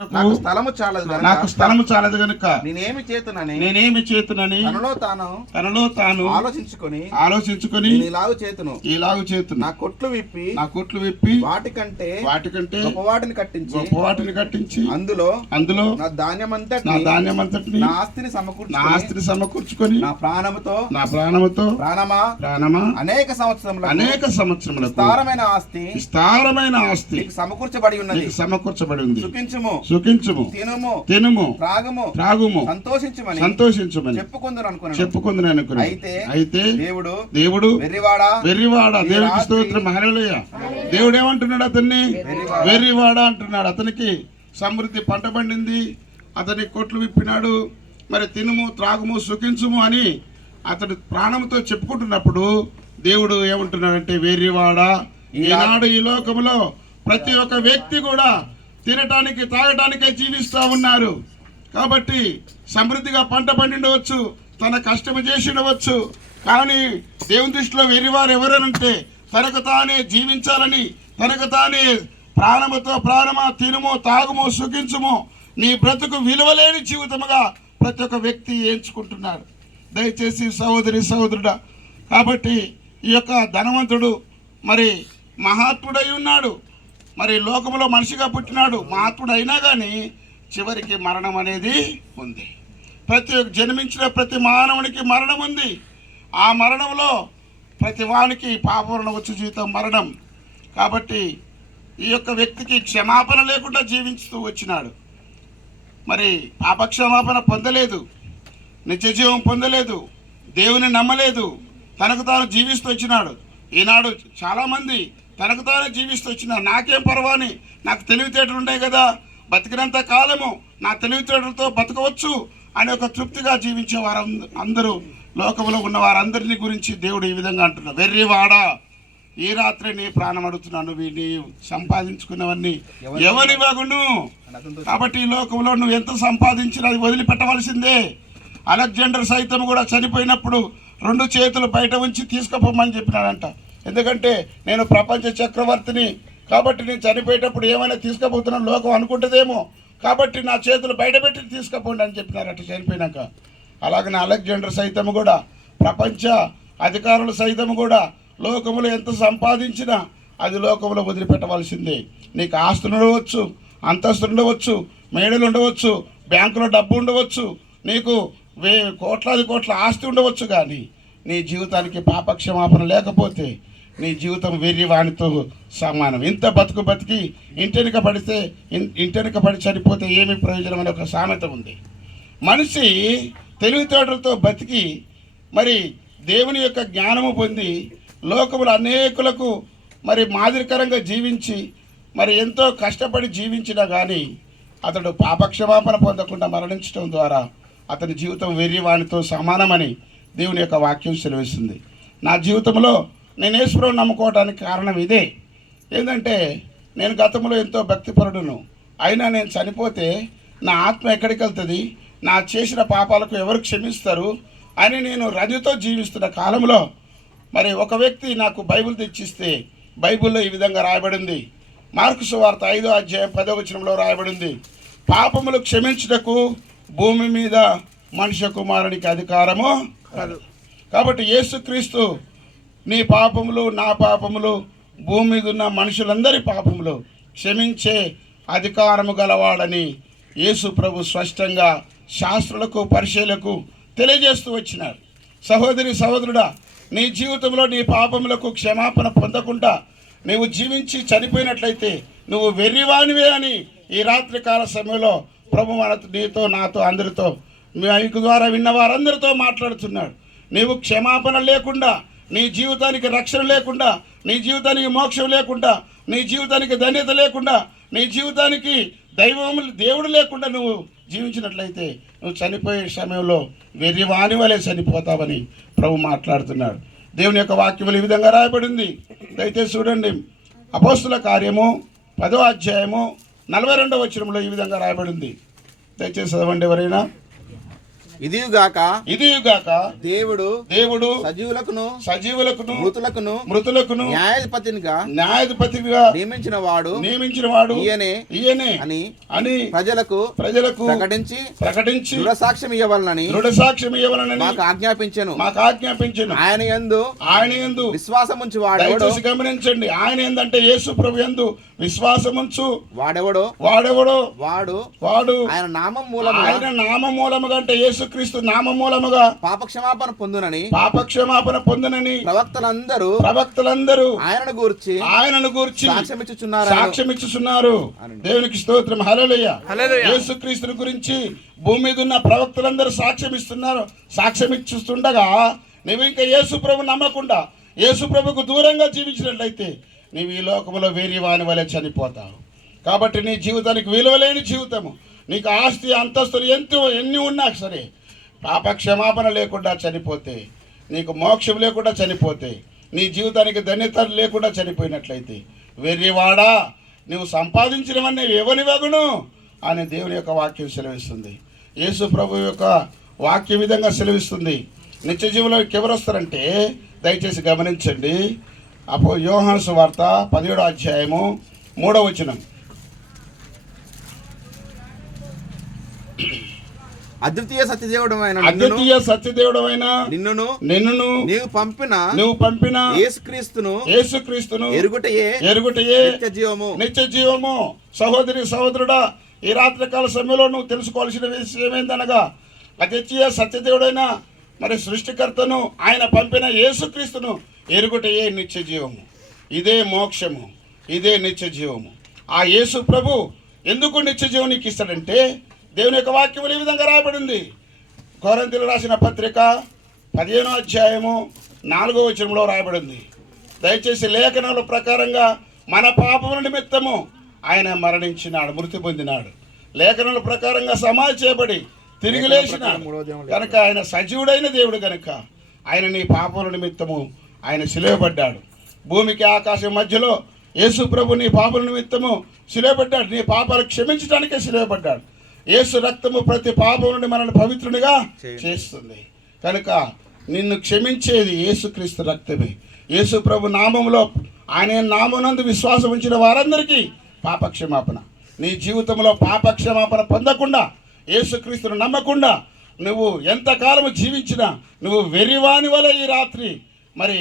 నాకు స్థలము చాలదు గనుక నేనేమి చేతునని తనలో తాను ఆలోచించుకొని ఇలాగు చేతును నా కొట్లు విప్పి వాటికంటే గొప్పవాటిని కట్టించి అందులో నా ధాన్యమంతటిని నా ఆస్తిని సమకూర్చుకొని నా ప్రాణముతో ప్రాణమా అనేక సంవత్సరములకు విస్తారమైన ఆస్తి సమకూర్చబడి ఉన్నది. సుఖించుము తినుము త్రాగుము సంతోషించుమని చెప్పుకుందును అనుకుని అయితే దేవుడు వెర్రివాడా దేవుడికి స్తోత్రం హల్లెలూయా. దేవుడు ఏమంటున్నాడు? అతన్ని వెర్రివాడా అంటున్నాడు. అతనికి సమృద్ధి పంట పండింది, అతని కొట్లు విప్పినాడు, మరి తినుము త్రాగుము సుఖించుము అని అతడు ప్రాణంతో చెప్పుకుంటున్నప్పుడు దేవుడు ఏమంటున్నాడంటే, వెర్రివాడా, ఈనాడు ఈ లోకంలో ప్రతి ఒక్క వ్యక్తి కూడా తినటానికి తాగటానికే జీవిస్తూ ఉన్నారు. కాబట్టి సమృద్ధిగా పంట పండిండవచ్చు, తన కష్టము చేసి ఉండవచ్చు, కానీ దేవుని దృష్టిలో వెర్రివారు ఎవరనంటే తనకు తానే జీవించాలని, తనకు తానే ప్రాణమా తినుము తాగుము సుఖించుము, నీ బ్రతుకు విలువలేని జీవితముగా ప్రతి ఒక్క వ్యక్తి ఎంచుకుంటున్నాడు. దయచేసి సహోదరుడా, కాబట్టి ఈ యొక్క ధనవంతుడు మరి మహాత్ముడై ఉన్నాడు, మరి లోకంలో మనిషిగా పుట్టినాడు, మహాత్ముడు అయినా కానీ చివరికి మరణం అనేది ఉంది. జన్మించిన ప్రతి మానవునికి మరణం ఉంది. ఆ మరణంలో ప్రతి వానికి పాపవరణ వచ్చు జీవితం మరణం. కాబట్టి ఈ యొక్క వ్యక్తికి క్షమాపణ లేకుండా జీవించుతూ వచ్చినాడు. మరి పాపక్షమాపణ పొందలేదు, నిత్యజీవం పొందలేదు, దేవుని నమ్మలేదు, తనకు తాను జీవిస్తూ వచ్చినాడు. ఈనాడు చాలామంది తనకు తానే జీవిస్తూ వచ్చినారు. నాకేం పర్వాని, నాకు తెలివితేటలు ఉన్నాయి కదా, బతికినంత కాలము నా తెలివితేటలతో బతకవచ్చు అనే ఒక తృప్తిగా జీవించే వారు అందరూ లోకంలో ఉన్న వారందరినీ గురించి దేవుడు ఈ విధంగా అంటున్నాడు, వెర్రివాడా, ఈ రాత్రి నీ ప్రాణం అడుగుతున్నాను, నీ సంపాదించుకున్నవన్నీ ఎవరి బాగును. కాబట్టి ఈ లోకంలో నువ్వు ఎంత సంపాదించినా అది వదిలిపెట్టవలసిందే. అలెగ్జాండర్ సైతం కూడా చనిపోయినప్పుడు 2 చేతులు బయట ఉంచి తీసుకుపోమని చెప్పినాడంట. ఎందుకంటే నేను ప్రపంచ చక్రవర్తిని, కాబట్టి నేను చనిపోయేటప్పుడు ఏమైనా తీసుకుపోతున్నాను లోకం అనుకుంటుందేమో, కాబట్టి నా చేతులు బయట పెట్టి తీసుకుపోండి అని చెప్పినారట చనిపోయినాక. అలాగనే అలెగ్జాండర్ సైతం కూడా, ప్రపంచ అధికారులు సైతం కూడా లోకములో ఎంత సంపాదించినా అది లోకంలో వదిలిపెట్టవలసిందే. నీకు ఆస్తులు ఉండవచ్చు, అంతస్తులు ఉండవచ్చు, మేడలు ఉండవచ్చు, బ్యాంకులో డబ్బు ఉండవచ్చు, నీకు కోట్ల ఆస్తి ఉండవచ్చు, కానీ నీ జీవితానికి పాపక్షమాపణ లేకపోతే నీ జీవితం వెర్రి వానితో సమానం. ఇంత బతికి ఇంటెనక పడి చనిపోతే ఏమి ప్రయోజనం అనే ఒక సామెత ఉంది. మనిషి తెలివితేటలతో బతికి మరి దేవుని యొక్క జ్ఞానము పొంది లోకములు అనేకులకు మరి మాదిరికరంగా జీవించి మరి ఎంతో కష్టపడి జీవించినా కానీ అతడు పాపక్షమాపణ పొందకుండా మరణించడం ద్వారా అతని జీవితం వెర్రి వానితో సమానమని దేవుని యొక్క వాక్యం సెలవిస్తుంది. నా జీవితంలో నేను యేసుప్రభువుని నమ్ముకోవడానికి కారణం ఇదే. ఏంటంటే నేను గతంలో ఎంతో భక్తిపరుడును, అయినా నేను చనిపోతే నా ఆత్మ ఎక్కడికి వెళ్తుంది, నా చేసిన పాపాలకు ఎవరు క్షమిస్తారు అని నేను రజతో జీవిస్తున్న కాలంలో మరి ఒక వ్యక్తి నాకు బైబిల్ తెచ్చిస్తే, బైబిల్లో ఈ విధంగా రాయబడింది. మార్కు సువార్త 5వ అధ్యాయం 10వ వచనంలో రాయబడింది, పాపములు క్షమించుటకు భూమి మీద మనుష్య కుమారునికి అధికారము కలదు. కాబట్టి యేసుక్రీస్తు నీ పాపములు నా పాపములు భూమి మీద ఉన్న మనుషులందరి పాపములు క్షమించే అధికారము గలవాడని యేసు ప్రభు స్పష్టంగా శాస్త్రులకు పరిచయులకు తెలియజేస్తూ వచ్చినారు. సహోదరుడా, నీ జీవితంలో నీ పాపములకు క్షమాపణ పొందకుండా నీవు జీవించి చనిపోయినట్లయితే నువ్వు వెర్రివానివే అని ఈ రాత్రికాల సమయంలో ప్రభు నీతో నాతో అందరితో మైకు ద్వారా విన్న వారందరితో మాట్లాడుతున్నాడు. నీవు క్షమాపణ లేకుండా, నీ జీవితానికి రక్షణ లేకుండా, నీ జీవితానికి మోక్షం లేకుండా, నీ జీవితానికి ధన్యత లేకుండా, నీ జీవితానికి దేవుడు లేకుండా నువ్వు జీవించినట్లయితే నువ్వు చనిపోయే సమయంలో వెర్రివాని వలె చనిపోతావని ప్రభు మాట్లాడుతున్నాడు. దేవుని యొక్క వాక్యములు ఈ విధంగా రాయబడింది. దయచేసి చూడండి, అపోస్తుల కార్యము 10వ అధ్యాయము 42వ వచనంలో ఈ విధంగా రాయబడింది. దయచేసి చదవండి ఎవరైనా. ఇదిగాక దేవుడు సజీవులకును మృతులకును న్యాయాధిపతిగా నియమించిన వాడు ఈయనే అని ప్రజలకు ప్రకటించి దృఢ సాక్ష్యం ఇవ్వవలనని మాకు ఆజ్ఞాపించెను. ఆయన యందు విశ్వాసముంచు వాడెవడో, గమనించండి, ఆయన ఏందంటే యేసు ప్రభు యందు విశ్వాసముంచు వాడెవడో వాడు ఆయన నామ మూలముగా అంటే యేసుక్రీస్తు నామ మూలముగా పాపక్షమాపణ పొందునని ప్రవక్తలందరూ ఆయనను గూర్చి సాక్ష్యమిచ్చుచున్నారు. దేవునికి స్తోత్రం. హల్లెలూయా. యేసుక్రీస్తుని గురించి భూమి మీద ఉన్న ప్రవక్తలందరూ సాక్ష్యమిచ్చుతుండగా నువ్వు ఇంకా యేసు ప్రభు నమ్మకుండా యేసు ప్రభుకు దూరంగా జీవించినట్లయితే నీవు ఈ లోకంలో వేరే వాని వలె చనిపోతావు. కాబట్టి నీ జీవితానికి విలువలేని జీవితము, నీకు ఆస్తి అంతస్తులు ఎన్ని ఉన్నా సరే, పాపక్షమాపణ లేకుండా చనిపోతే, నీకు మోక్షం లేకుండా చనిపోతే, నీ జీవితానికి ధన్యత లేకుండా చనిపోయినట్లయితే, వెర్రివాడా నువ్వు సంపాదించినవన్నీ ఎవనివగును అని దేవుని యొక్క వాక్యం సెలవిస్తుంది. యేసు ప్రభు యొక్క వాక్యం విధంగా సెలవిస్తుంది. నిత్య జీవులోకి ఎవరు వస్తారంటే, దయచేసి గమనించండి, యోహాను సువార్త 17వ అధ్యాయము 3వ వచనం. అద్వితీయ సత్యదేవుడమైన నిన్నును నీవు పంపిన యేసుక్రీస్తును ఎరుగుటయే నిత్య జీవము. సహోదరుడా, ఈ రాత్రికాల సమయంలో నువ్వు తెలుసుకోవాల్సిన విషయం ఏందనగా, అద్వితీయ సత్యదేవుడైన మరి సృష్టికర్తను, ఆయన పంపిన యేసుక్రీస్తును ఎరుగుటయే నిత్య జీవము. ఇదే మోక్షము, ఇదే నిత్య జీవము. ఆ యేసు ప్రభు ఎందుకు నిత్య జీవం నీకు ఇస్తాడంటే, దేవుని యొక్క వాక్యం ఈ విధంగా రాయబడింది. కొరింథీయులకు రాసిన పత్రిక 15వ అధ్యాయము 4వ వచనంలో రాయబడింది. దయచేసి లేఖనాల ప్రకారంగా మన పాపముల నిమిత్తము ఆయన మరణించినాడు, మృతి పొందినాడు. లేఖనాల ప్రకారంగా సమాధి చేయబడి తిరిగి లేచినాడు కనుక ఆయన సజీవుడైన దేవుడు కనుక ఆయన నీ పాపముల నిమిత్తము ఆయన సిలువబడ్డాడు. భూమికి ఆకాశం మధ్యలో యేసు ప్రభు నీ పాపల నిమిత్తము సిలువబడ్డాడు. నీ పాపాలు క్షమించడానికే సిలువబడ్డాడు. యేసు రక్తము ప్రతి పాపం నుండి మనల్ని పవిత్రునిగా చేస్తుంది. కనుక నిన్ను క్షమించేది యేసుక్రీస్తు రక్తమే. యేసు ప్రభు నామములో, ఆయన నామమునందు విశ్వాసం ఉంచిన వారందరికీ పాపక్షమాపణ. నీ జీవితంలో పాపక్షమాపణ పొందకుండా, యేసుక్రీస్తును నమ్మకుండా నువ్వు ఎంతకాలము జీవించినా నువ్వు వెర్రివాని వలె ఈ రాత్రి మరి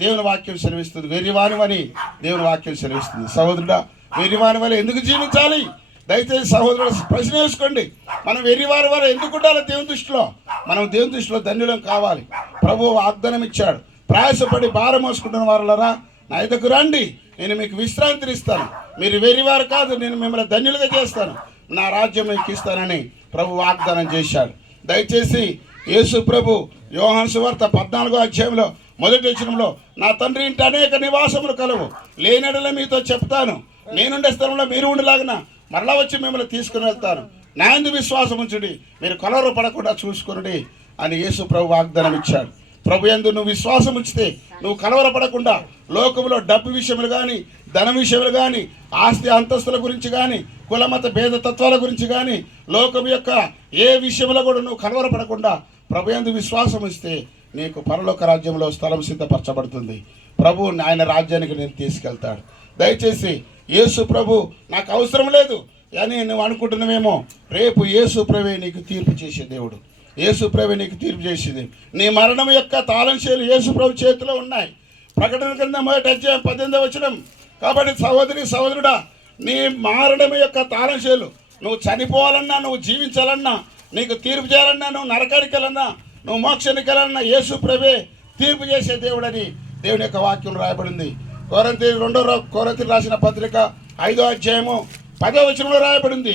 దేవుని వాక్యం సెలవిస్తుంది. వెర్రివానివని దేవుని వాక్యం సెలవిస్తుంది. సహోదరుడా, వెర్రివాని వలె ఎందుకు జీవించాలి? దయచేసి సహోదరుడు ప్రశ్న వేసుకోండి. మనం వెర్రివారి వలె ఎందుకు ఉండాలి దేవుని దృష్టిలో? మనం దేవుని దృష్టిలో ధన్యులం కావాలి. ప్రభువు వాగ్దానం ఇచ్చాడు, ప్రయాసపడి భారం మోసుకుంటున్న వారులరా నా దగ్గరకు రండి, నేను మీకు విశ్రాంతిని ఇస్తాను. మీరు వెర్రివారు కాదు, నేను మిమ్మల్ని ధన్యులుగా చేస్తాను, నా రాజ్యం మీకు ఇస్తానని ప్రభు వాగ్దానం చేశాడు. దయచేసి యేసు ప్రభు యోహాను సువార్త 14వ అధ్యాయంలో 1వ వచనంలో, నా తండ్రి ఇంటి అనేక నివాసములు కలవు, లేనడల మీతో చెప్తాను, నేనుండే స్థలంలో మీరు ఉండేలాగిన మరలా వచ్చి మిమ్మల్ని తీసుకుని వెళ్తాను, నా యందు విశ్వాసం ఉంచుడి, మీరు కలవరపడకుండా చూసుకునుడి అని యేసు ప్రభు వాగ్దానం ఇచ్చాడు. ప్రభు యందు నువ్వు విశ్వాసం ఉంచితే నువ్వు కలవరపడకుండా లోకంలో డబ్బు విషయములు కానీ, ధన విషయములు కానీ, ఆస్తి అంతస్తుల గురించి కానీ, కులమత భేద తత్వాల గురించి కానీ, లోకం యొక్క ఏ విషయంలో కూడా నువ్వు కలవరపడకుండా ప్రభు యందు విశ్వాసం ఇస్తే నీకు పరలోక రాజ్యంలో స్థలం సిద్ధపరచబడుతుంది. ప్రభు ఆయన రాజ్యానికి నేను తీసుకెళ్తాడు. దయచేసి యేసు ప్రభు నాకు అవసరం లేదు అని నువ్వు అనుకుంటున్నావేమో, రేపు యేసు ప్రభే నీకు తీర్పు చేసే దేవుడు. యేసు ప్రభే నీకు తీర్పు చేసేది. నీ మరణం యొక్క తాళంశేలు యేసు ప్రభు చేతిలో ఉన్నాయి. ప్రకటన కింద 1వ అధ్యాయం 18వ వచనం. కాబట్టి సహోదరుడా, నీ మరణం యొక్క తాళంశేలు, నువ్వు చనిపోవాలన్నా, నువ్వు జీవించాలన్నా, నీకు తీర్పు చేయాలన్నా, నువ్వు నరకానికి వెళ్ళన్నా, నువ్వు మోక్షానికి వెళ్ళాలన్నా యేసు ప్రభే తీర్పు చేసే దేవుడని దేవుని యొక్క వాక్యం రాయబడింది. కొరింథీయులకు రాసిన పత్రిక 5వ అధ్యాయము 10వ వచనంలో రాయబడింది,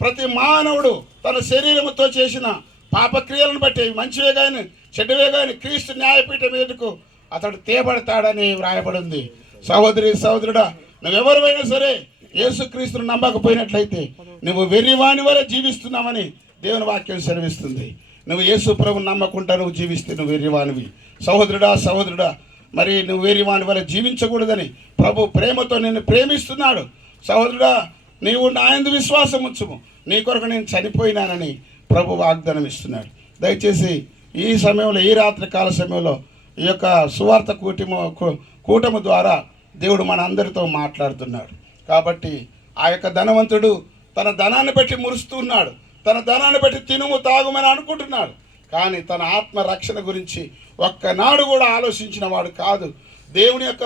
ప్రతి మానవుడు తన శరీరముతో చేసిన పాపక్రియలను బట్టి, మంచివే కానీ చెడ్డవే కానీ, క్రీస్తు న్యాయపీఠం మీదకు అతడు తేబడతాడని వ్రాయబడింది. సహోదరుడా, నువ్వెవరివైనా సరే యేసుక్రీస్తును నమ్మకపోయినట్లయితే నువ్వు వెర్రివాని వలె జీవిస్తున్నామని దేవుని వాక్యం సెలవిస్తుంది. నువ్వు యేసు ప్రభువును నమ్మకుండా నువ్వు జీవిస్తే నువ్వు వెర్రివానివి. సహోదరుడా, మరి నువ్వు వెర్రివాని వలె జీవించకూడదని ప్రభు ప్రేమతో నిన్ను ప్రేమిస్తున్నాడు. సహోదరుడా, నీవు నా యందు విశ్వాసం ఉంచుము, నీ కొరకు నేను చనిపోయినానని ప్రభు వాగ్దానం ఇస్తున్నాడు. దయచేసి ఈ సమయంలో, ఈ రాత్రి కాల సమయంలో ఈ యొక్క సువార్త కూటము ద్వారా దేవుడు మన అందరితో మాట్లాడుతున్నాడు. కాబట్టి ఆ యొక్క ధనవంతుడు తన ధనాన్ని బట్టి మురుస్తున్నాడు, తన ధనాన్ని బట్టి తినుము తాగుమని అనుకుంటున్నాడు. కానీ తన ఆత్మ రక్షణ గురించి ఒక్కనాడు కూడా ఆలోచించిన వాడు కాదు. దేవుని యొక్క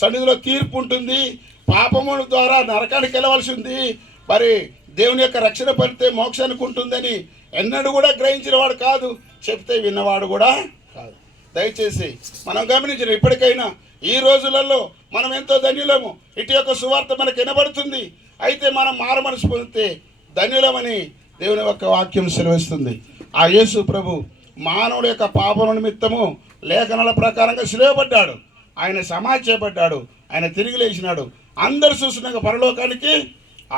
సన్నిధిలో తీర్పు ఉంటుంది, పాపముల ద్వారా నరకానికి వెళ్ళవలసి ఉంది, మరి దేవుని యొక్క రక్షణ పడితే మోక్షానికి ఉంటుందని ఎన్నడూ కూడా గ్రహించిన వాడు కాదు, చెప్తే విన్నవాడు కూడా కాదు. దయచేసి మనం గమనించిన ఇప్పటికైనా ఈ రోజులలో మనం ఎంతో ధన్యులము. ఇటు యొక్క సువార్త మనకు వినబడుతుంది. అయితే మనం మారమనసు పొందితే ధన్యులమని దేవుని యొక్క వాక్యం సెలవిస్తుంది. ఆ యేసు ప్రభు మానవుడి యొక్క పాపల నిమిత్తము లేఖనాల ప్రకారంగా సిలువబడ్డాడు, ఆయన సమాధి చేయబడ్డాడు, ఆయన తిరిగి లేచినాడు, అందరు చూసినాక పరలోకానికి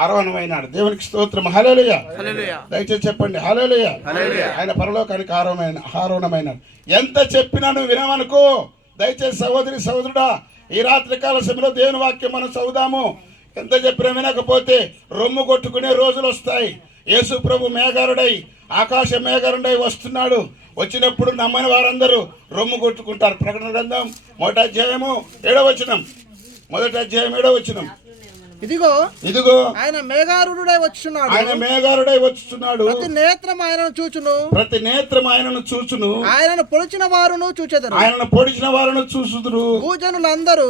ఆరోహణమైనాడు. దేవునికి స్తోత్రం, హల్లెలూయా. దయచేసి చెప్పండి హల్లెలూయా. ఆయన పరలోకానికి ఆరోహణమైనాడు. ఎంత చెప్పినా నువ్వు వినవనుకో. దయచేసి సహోదరి సహోదరుడా, ఈ రాత్రి కాల సమయంలో దేవుని వాక్యం మనం చదువుదాము. ఎంత చెప్పినా వినకపోతే రొమ్ము కొట్టుకునే రోజులు వస్తాయి. యేసు ప్రభు మేఘారుడై, ఆకాశ మేఘారుడై వస్తున్నాడు. వచ్చినప్పుడు నమ్మని వారందరూ రొమ్ము కొట్టుకుంటారు. ప్రకటన గ్రంథం 1వ అధ్యాయము 7వ వచనం, 1వ అధ్యాయం 7వ వచనం. ఇదిగో ఇదిగో ఆయన మేఘారుడై వచ్చున్నాడు, ఆయన మేఘారుడై వచ్చున్నాడు. ప్రతి నేత్రం ఆయనను చూచును, ప్రతి నేత్రం ఆయనను చూచును. ఆయనను పొడిచిన వారును చూచెదరు, ఆయనను పొడిచిన వారును చూసుదురు. భూజనులందరూ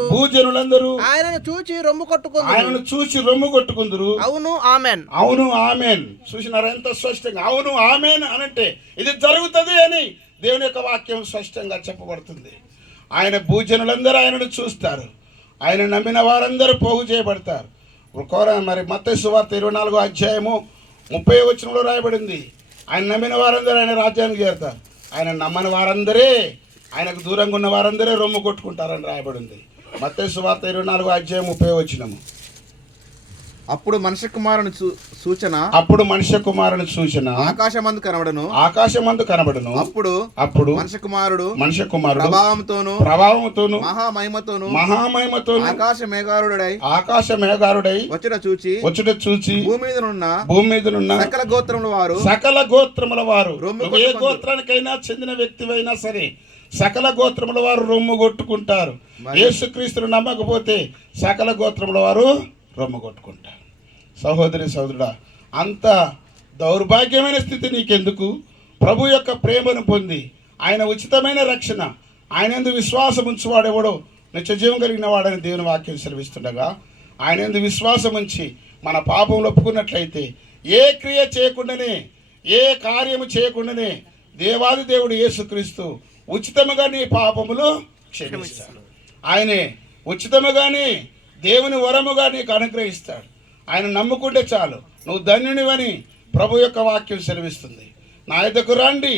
ఆయనను చూచి రొమ్ము కొట్టుకుందురు, ఆయనను చూసి రొమ్ము కొట్టుకుందురు. అవును ఆమెన్, అవును ఆమెన్. చూసినారా ఎంత స్పష్టంగా అవును ఆమెన్ అనంటే ఇది జరుగుతుంది అని దేవుని యొక్క వాక్యం స్పష్టంగా చెప్పబడుతుంది. ఆయన భూజనులందరూ ఆయనను చూస్తారు, ఆయన నమ్మిన వారందరూ పోగు చేయబడతారు. మరి మత్తయి సువార్త 24వ అధ్యాయము 30వ వచనంలో రాయబడింది, ఆయన నమ్మిన వారందరూ ఆయన రాజ్యానికి చేరుతారు. ఆయన నమ్మని వారందరే, ఆయనకు దూరంగా ఉన్న వారందరే రొమ్ము కొట్టుకుంటారని రాయబడింది. మత్తయి సువార్త 24వ అధ్యాయం 30వ వచనము. అప్పుడు మనుష్య కుమారుని సూచన ఆకాశమందు కనబడును. అప్పుడు మనుష్య కుమారుడు ప్రభావముతోను మహామహిమతోను ఆకాశ మేఘారుడై వచ్చుట చూచి భూమి మీద నున్న సకల గోత్రముల వారు ఏ గోత్రానికైనా చెందిన వ్యక్తివైనా సరే సకల గోత్రముల వారు రొమ్ము కొట్టుకుంటారు. యేసుక్రీస్తును నమ్మకపోతే సకల గోత్రముల వారు రొమ్ము కొట్టుకుంటారు. సహోదరి సహోదరుడా, అంత దౌర్భాగ్యమైన స్థితి నీకెందుకు? ప్రభు యొక్క ప్రేమను పొంది ఆయన ఉచితమైన రక్షణ, ఆయన యందు విశ్వాసం ఉంచువాడెవడో నిత్యజీవం కలిగిన వాడని దేవుని వాక్యం సెలవిస్తుండగా, ఆయన యందు విశ్వాసం ఉంచి మన పాపములు ఒప్పుకున్నట్లయితే ఏ క్రియ చేయకుండానే, ఏ కార్యము చేయకుండానే దేవాది దేవుడు యేసుక్రీస్తు ఉచితముగా నీ పాపములు క్షమిస్తాడు. ఆయనే ఉచితముగానే దేవుని వరముగా నీకు అనుగ్రహిస్తాడు. ఆయన నమ్ముకుంటే చాలు, నువ్వు ధన్యునివని ప్రభు యొక్క వాక్యం సెలవిస్తుంది. నా యొద్దకు రండి,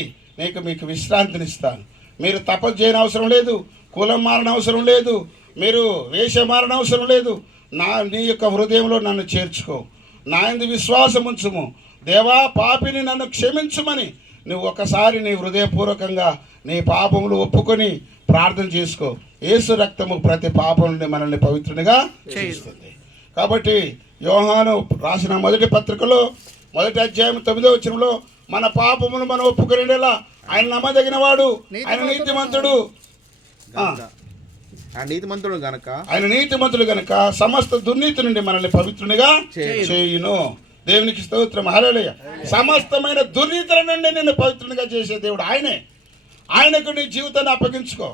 మీకు విశ్రాంతినిస్తాను. మీరు తపస్సు చేయని అవసరం లేదు, కులం మారని అవసరం లేదు, మీరు వేషం మారని అవసరం లేదు. నీ యొక్క హృదయంలో నన్ను చేర్చుకో, నా యందు విశ్వాసం ఉంచుము. దేవా పాపిని నన్ను క్షమించుమని నువ్వు ఒకసారి నీ హృదయపూర్వకంగా నీ పాపములు ఒప్పుకొని ప్రార్థన చేసుకో. యేసు రక్తము ప్రతి పాపం నుండి మనల్ని పవిత్రునిగా చేస్తుంది. కాబట్టి యోహాను రాసిన మొదటి పత్రికలో 1వ అధ్యాయం 9వ వచనంలో మన పాపమును మనం ఒప్పుకునేలా ఆయన నమ్మదగిన వాడు, ఆయన నీతిమంతుడు గనక సమస్త దుర్నీతి నుండి మనల్ని పవిత్రునిగా చేయును. దేవునికి స్తోత్రం, హల్లెలూయా. సమస్తమైన దుర్నీతుల నుండి నిన్ను పవిత్రునిగా చేసే దేవుడు ఆయనే. ఆయనకు నీ జీవితాన్ని అప్పగించుకో.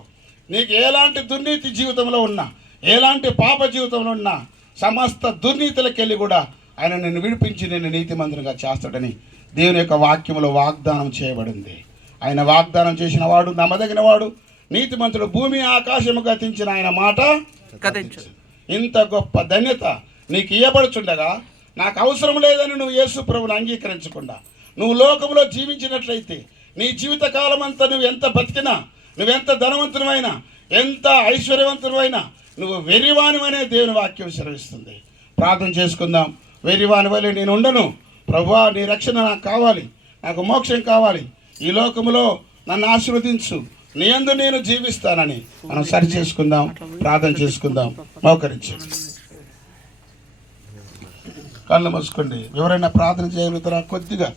నీకు ఎలాంటి దుర్నీతి జీవితంలో ఉన్నా, ఎలాంటి పాప జీవితంలో ఉన్నా, సమస్త దుర్నీతులకెళ్ళి కూడా ఆయన నిన్ను విడిపించి నిన్ను నీతిమంతునిగా చేస్తాడని దేవుని యొక్క వాక్యములో వాగ్దానం చేయబడింది. ఆయన వాగ్దానం చేసిన వాడు, నమ్మదగిన వాడు, నీతిమంతుడు. భూమి ఆకాశము గతించిన ఆయన మాట గతించు. ఇంత గొప్ప ధన్యత నీకు ఇవ్వబడుచుండగా నాకు అవసరం లేదని నువ్వు యేసు ప్రభువుని అంగీకరించకుండా నువ్వు లోకంలో జీవించినట్లయితే నీ జీవితకాలం అంతా నువ్వు ఎంత బతికినా, నువ్వెంత ధనవంతునివైనా, ఎంత ఐశ్వర్యవంతునివైనా నువ్వు వెర్రివానివనే దేవుని వాక్యం సెలవిస్తుంది. ప్రార్థన చేసుకుందాం. వెర్రివాని వలె నేను ఉండను ప్రభువా, నీ రక్షణ నాకు కావాలి, నాకు మోక్షం కావాలి, ఈ లోకములో నన్ను ఆశీర్వదించు, నీ యందు నేను జీవిస్తానని మనం సరి చేసుకుందాం, ప్రార్థన చేసుకుందాం. మోకరించి కళ్ళు మూసుకోండి. ఎవరైనా ప్రార్థన చేయగలుగుతారా? కొద్దిగా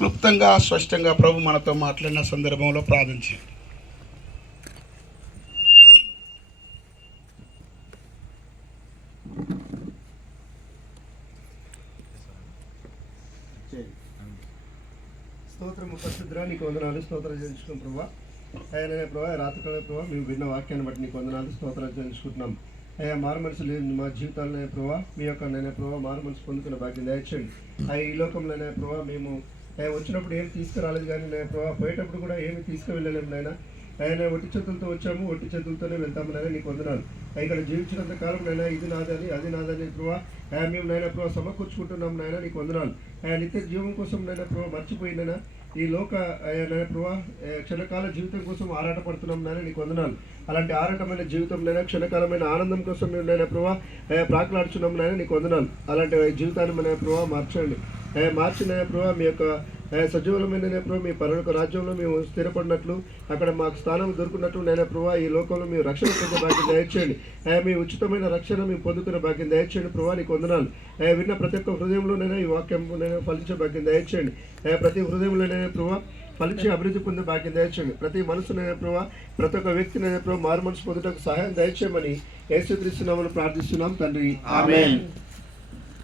క్లుప్తంగా స్పష్టంగా ప్రభు మనతో మాట్లాడిన సందర్భంలో ప్రార్థించి స్తోత్రము పరిశుద్ధుడా, నీకు వందనాలు, స్తోత్రాలు చెల్లించుకున్నాం ప్రభా. అయ్యా ప్రభా, రాత్రికాల ప్రభావ మేము విన్న వాక్యాన్ని బట్టి నీకు వందనాలు, స్తోత్రాలు చెల్లించుకుంటున్నాం. అయ్యా మారు మనసు లేదు మా జీవితాలనే ప్రభావ, మీ యొక్క నైనా ప్రభావ మారు మనసు పొందుకున్న భాగ్యం దయచేయండి. అయ్యా ఈ లోకంలోనే ప్రభావ మేము వచ్చినప్పుడు ఏమి తీసుకురాలేదు, కానీ నేను ప్రభావ పోయేటప్పుడు కూడా ఏమి తీసుకువెళ్ళలేము నాయన. ఆయన ఒట్టి చేతులతో వచ్చాము, ఒట్టి చేతులతోనే వెళ్తాము నాయన, నీకు వందనాలు. ఇక్కడ జీవించినంత కాలం నైనా ఇది నాదని అది నాదని ప్రభావ మేము నైనా ప్రభావ సమకూర్చుకుంటున్నాం నాయన, నీకు వందనాలు. నిత్య జీవం కోసం నైనా ప్రభావ మర్చిపోయిందైనా ఈ లోక నైనా ప్రభావ క్షణకాల జీవితం కోసం ఆరాటపడుతున్నాం నాయన, నీకు వందనాలు. అలాంటి ఆరాటమైన జీవితంలో క్షణకాలమైన ఆనందం కోసం మేము నైనా ప్రభావ ప్రాకులాడుచున్నాం నాయన, నీకు వందనాలు. అలాంటి జీవితాన్ని మన ప్రభావ మార్చండి. మార్చిన ప్రభావ మీ యొక్క సజీవమైన ప్రభావ మీ పరలోక రాజ్యంలో మేము స్థిరపడినట్లు, అక్కడ మాకు స్థానం దొరుకున్నట్లు నైనా ప్రభావ ఈ లోకంలో మేము రక్షణ పొందే భాగ్యం దయచేయండి. మీ ఉచితమైన రక్షణ మేము పొందుకునే భాగ్యం దయచేయండి ప్రభావ, నీకు వందనాలు. విన్న ప్రతి ఒక్క హృదయంలోనైనా ఈ వాక్యం ఫలించే భాగ్యం దయచేయండి. ప్రతి హృదయంలోనైనా ప్రభావ ఫలించి అభివృద్ధి పొందే భాగ్యం దయచేయండి. ప్రతి మనసునైనా ప్రభావ ప్రతి ఒక్క వ్యక్తినైనా ప్రభావ మారు మనసు పొందుటకు సహాయం దయచేయమని యేసుక్రీస్తు నామమున ప్రార్థిస్తున్నాం తండ్రి, ఆమేన్.